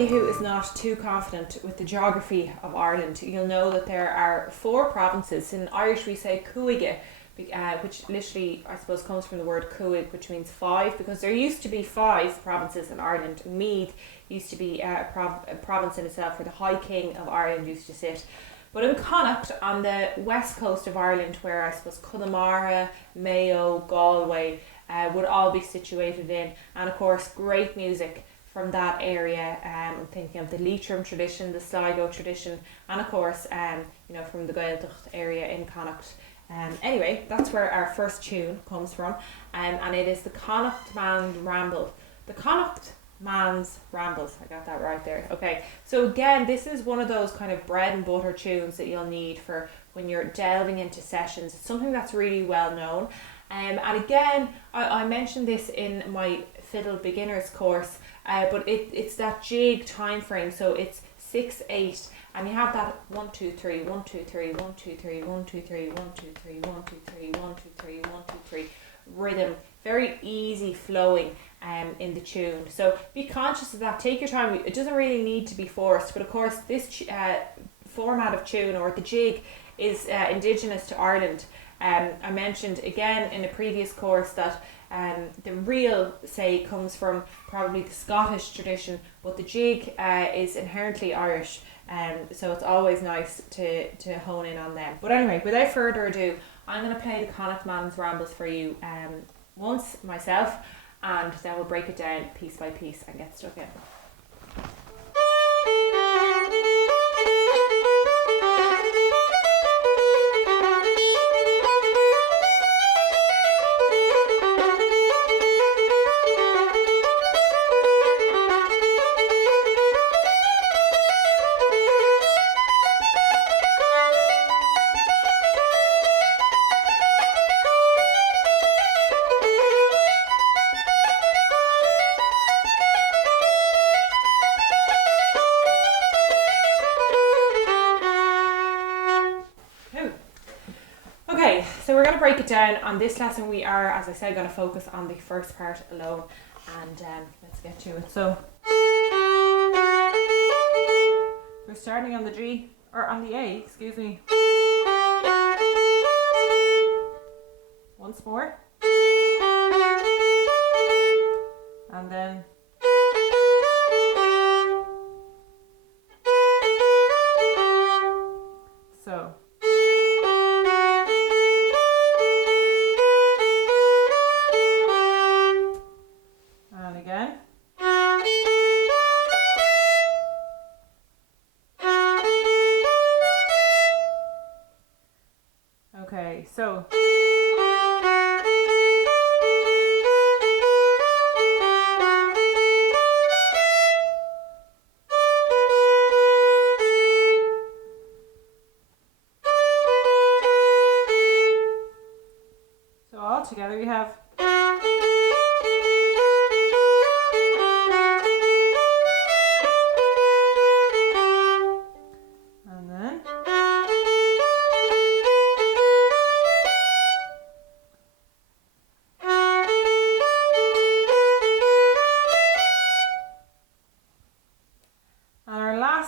anybody who is not too confident with the geography of Ireland, you'll know that there are 4 provinces. In Irish we say Cuaige, which literally, I suppose, comes from the word Cuaig, which means 5, because there used to be 5 provinces in Ireland. Meath used to be a province in itself, where the High King of Ireland used to sit. But in Connaught, on the west coast of Ireland, where I suppose Connemara, Mayo, Galway would all be situated in, and of course great music from that area. I'm thinking of the Leitrim tradition, the Sligo tradition, and of course from the Gaeltacht area in Connaught. Anyway, that's where our first tune comes from, and it is the Connaught Man's Ramble. The Connaught Man's Rambles, I got that right there. Okay, so again, this is one of those kind of bread and butter tunes that you'll need for when you're delving into sessions. It's something that's really well known. And again, I mentioned this in my fiddle beginners course, but it's that jig time frame, so it's 6/8. And you have that 1 2 3 1 2 3 1 2 3 1 2 3 1 2 3 1 2 3 1 2 3 1 2 3 rhythm, very easy flowing in the tune. So be conscious of that. Take your time. It doesn't really need to be forced, but of course this format of tune, or the jig, is indigenous to Ireland. I mentioned again in a previous course that the reel, say, comes from probably the Scottish tradition, but the jig is inherently Irish. So it's always nice to hone in on them. But anyway, without further ado, I'm going to play the Connaught Man's Rambles for you once myself, and then we'll break it down piece by piece and get stuck in. So we're going to break it down. On this lesson we are, as I said, going to focus on the first part alone, and let's get to it. So we're starting on the G, or on the A, excuse me. Once more. And then so. And again. Okay, so all together we have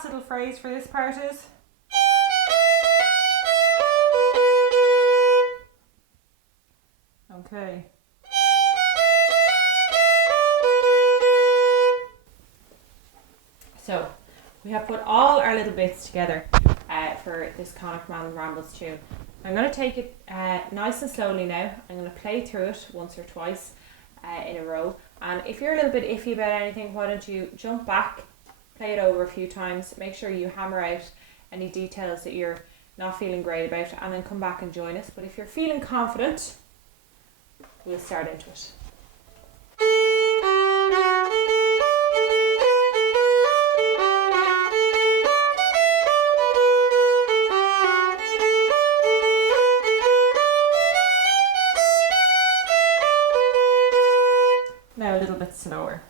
little phrase for this part is okay. So we have put all our little bits together for this Connaught Man's Rambles tune. I'm going to take it nice and slowly now. I'm going to play through it once or twice in a row, and if you're a little bit iffy about anything, why don't you jump back, play it over a few times, make sure you hammer out any details that you're not feeling great about, and then come back and join us. But if you're feeling confident, we'll start into it. Now a little bit slower.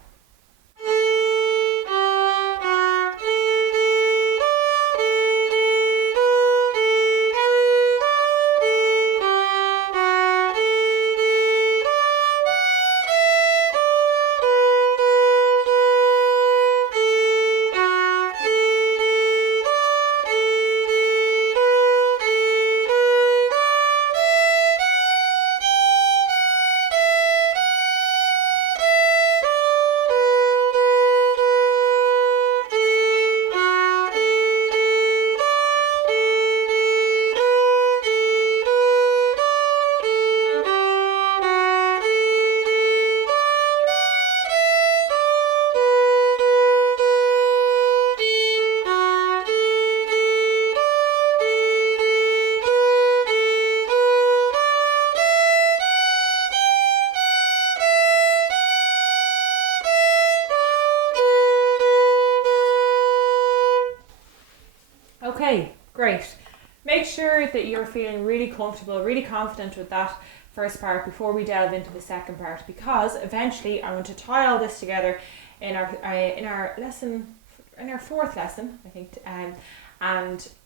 sure that you're feeling really comfortable, really confident with that first part before we delve into the second part, because eventually I want to tie all this together in our lesson, in our fourth lesson, I think, and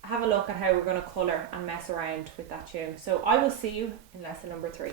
have a look at how we're going to colour and mess around with that tune. So I will see you in lesson number 3.